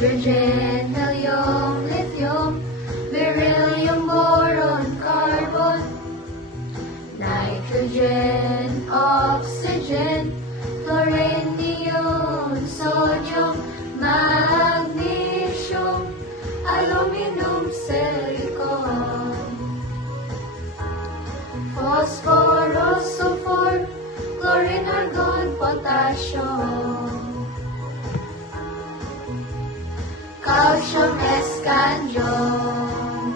hydrogen, helium, lithium, beryllium, boron, carbon, nitrogen, oxygen, fluorine, neon, sodium, magnesium, aluminum, silicon, phosphorus, sulfur, chlorine, argon, potassium, calcium, scandium,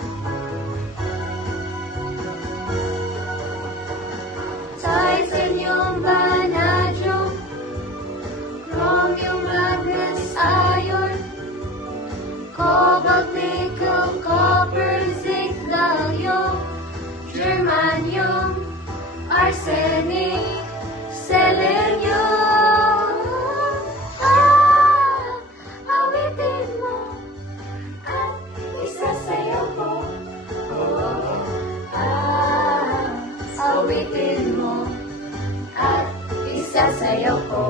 titanium, vanadium, chromium, manganese, iron, cobalt, nickel, copper, zinc, gallium, germanium, arsenic, selenium. Awitin mo at isasayaw ko. Awitin mo at isasayaw ko.